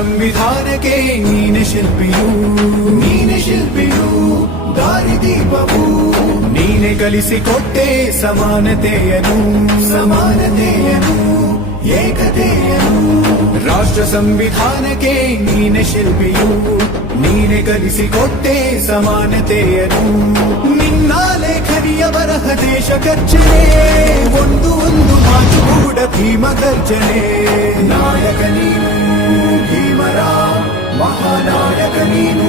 ಸಂವಿಧಾನಕ್ಕೆ ನೀನೆ ಶಿಲ್ಪಿಯು ದಾರಿದೀಪವು ನೀನೆ ಕಲಿಸಿಕೊಟ್ಟೆ ಸಮಾನತೆಯನು ಏಕತೆಯನು ರಾಷ್ಟ್ರ ಸಂವಿಧಾನಕ್ಕೆ ನೀನೆ ಶಿಲ್ಪಿಯು ನೀನೆ ಕಲಿಸಿಕೊಟ್ಟೆ ಸಮಾನತೆಯನು ನಿನ್ನ ಲೇಖನಿಯ ಬರಹ ದೇಶ ಗರ್ಜನೆ ಒಂದು ಮಾತು ಕೂಡ ಭೀಮ ಗರ್ಜನೆ ನಾಯಕ ನೀನು ಭೀಮರ ಮಹಾನಾಯಕ ನೀನು